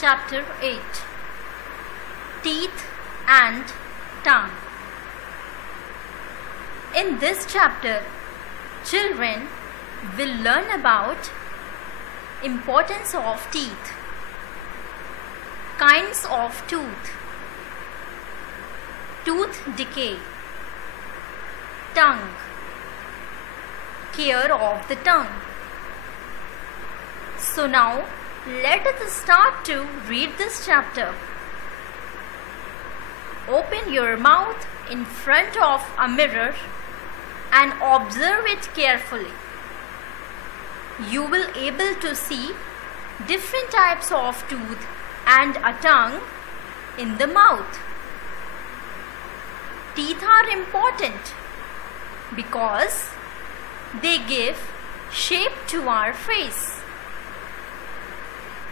Chapter 8 Teeth and Tongue. In this chapter, children will learn about importance of teeth, kinds of tooth, tooth decay, tongue, care of the tongue. So now let us start to read this chapter. Open your mouth in front of a mirror and observe it carefully. You will able to see different types of tooth and a tongue in the mouth. Teeth are important because they give shape to our face.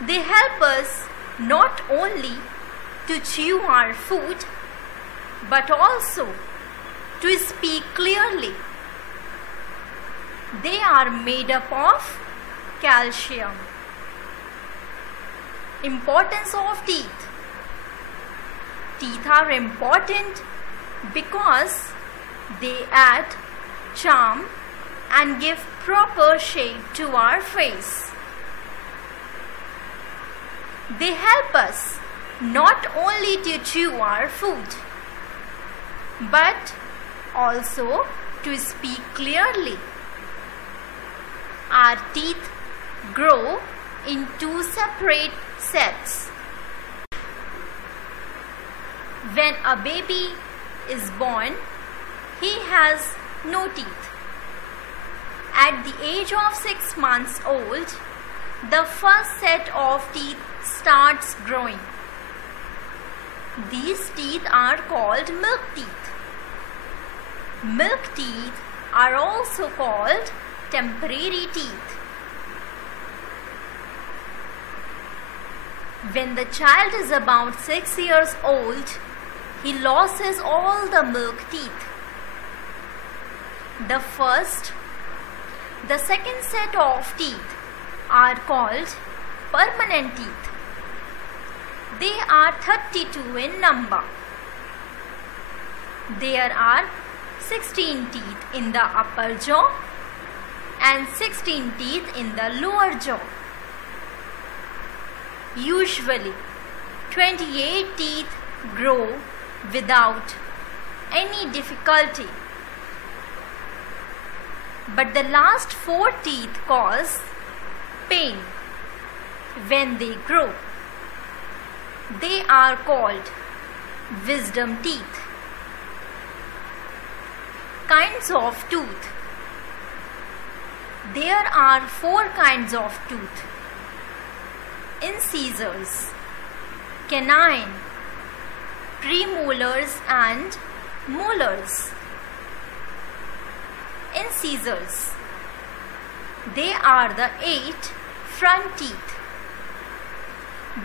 They help us not only to chew our food but also to speak clearly. They are made up of calcium. Importance of teeth. Teeth are important because they add charm and give proper shape to our face. They help us not only to chew our food but also to speak clearly. Our teeth grow in two separate sets. When a baby is born, he has no teeth. At the age of 6 months old, the first set of teeth starts growing. These teeth are called milk teeth. Milk teeth are also called temporary teeth. When the child is about 6 years old, he loses all the milk teeth. The second set of teeth are called permanent teeth. They are 32 in number. There are 16 teeth in the upper jaw and 16 teeth in the lower jaw. Usually, 28 teeth grow without any difficulty. But the last 4 teeth cause pain when they grow. They are called wisdom teeth. Kinds of tooth. There are 4 kinds of tooth: incisors, canine, premolars and molars. Incisors. They are the 8 front teeth.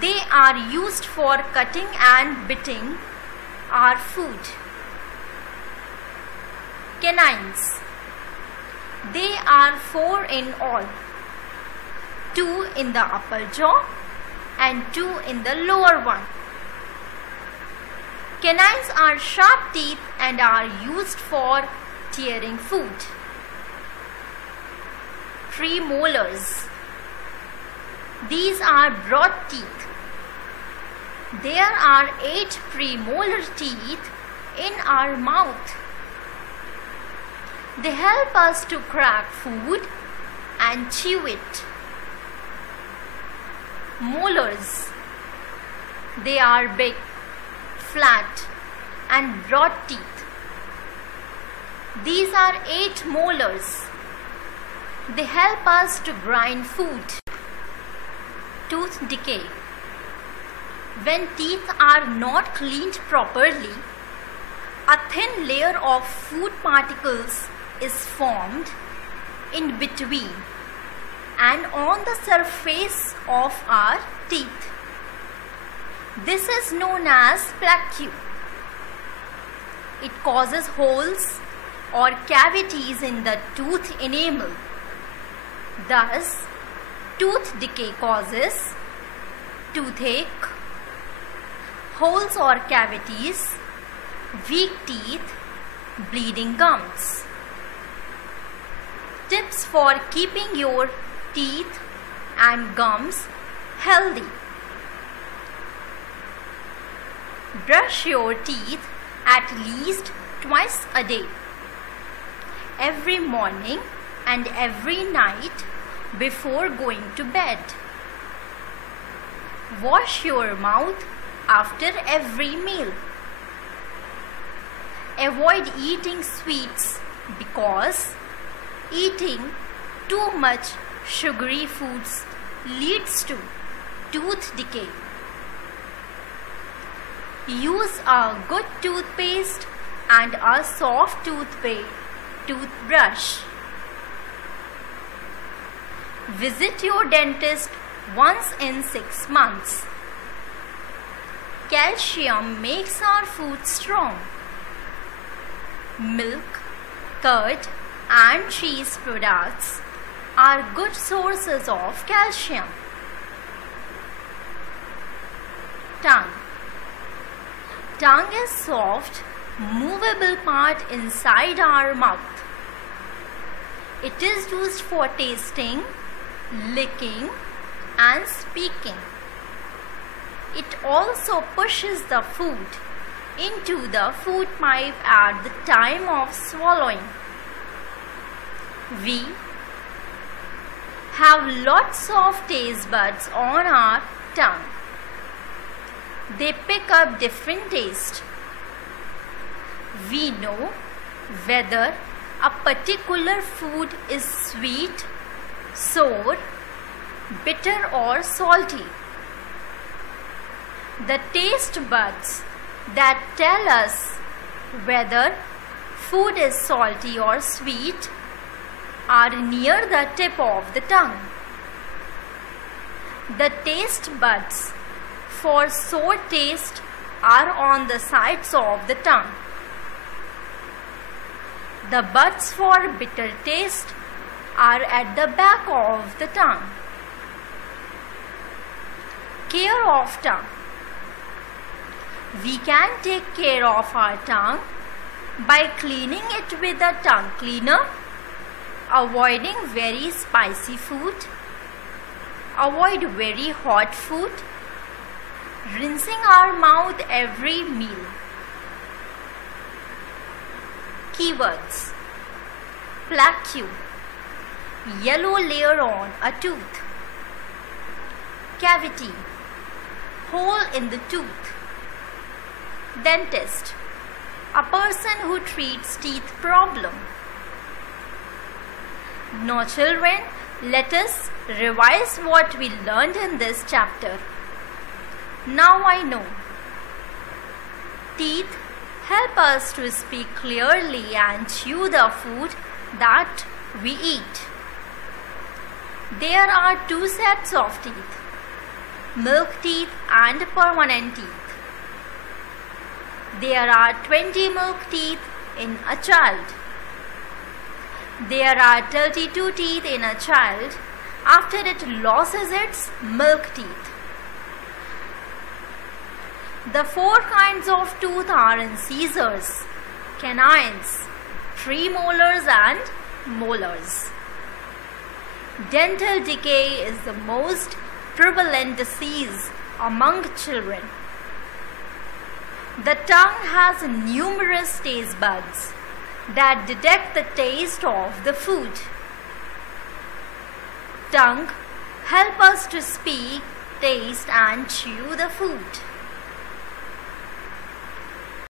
They are used for cutting and biting our food. Canines. They are 4 in all, 2 in the upper jaw and 2 in the lower one. Canines are sharp teeth and are used for tearing food. Premolars. These are broad teeth. There are 8 premolar teeth in our mouth. They help us to crack food and chew it. Molars. They are big, flat and broad teeth. These are 8 molars. They help us to grind food. Tooth decay. When teeth are not cleaned properly, a thin layer of food particles is formed in between and on the surface of our teeth. This is known as plaque. It causes holes or cavities in the tooth enamel. Thus, tooth decay causes toothache, holes or cavities, weak teeth, bleeding gums. Tips for keeping your teeth and gums healthy. Brush your teeth at least twice a day, every morning and every night before going to bed. Wash your mouth after every meal. Avoid eating sweets because eating too much sugary foods leads to tooth decay. Use a good toothpaste and a soft toothbrush. Visit your dentist once in 6 months. Calcium makes our food strong. Milk, curd, and cheese products are good sources of calcium. Tongue. Tongue is soft, movable part inside our mouth. It is used for tasting, licking, and speaking. It also pushes the food into the food pipe at the time of swallowing. We have lots of taste buds on our tongue. They pick up different taste. We know whether a particular food is sweet, sour, bitter or salty. The taste buds that tell us whether food is salty or sweet are near the tip of the tongue. The taste buds for sour taste are on the sides of the tongue. The buds for bitter taste are at the back of the tongue. Care of tongue. We can take care of our tongue by cleaning it with a tongue cleaner, avoiding very spicy food, avoid very hot food, rinsing our mouth every meal. Keywords: plaque, yellow layer on a tooth; cavity, hole in the tooth; dentist, a person who treats teeth problem. Now children, let us revise what we learned in this chapter. Now I know. Teeth help us to speak clearly and chew the food that we eat. There are 2 sets of teeth, milk teeth and permanent teeth. There are 20 milk teeth in a child. There are 32 teeth in a child after it loses its milk teeth. The 4 kinds of tooth are incisors, canines, premolars and molars. Dental decay is the most prevalent disease among children. The tongue has numerous taste buds that detect the taste of the food. Tongue help us to speak, taste and chew the food.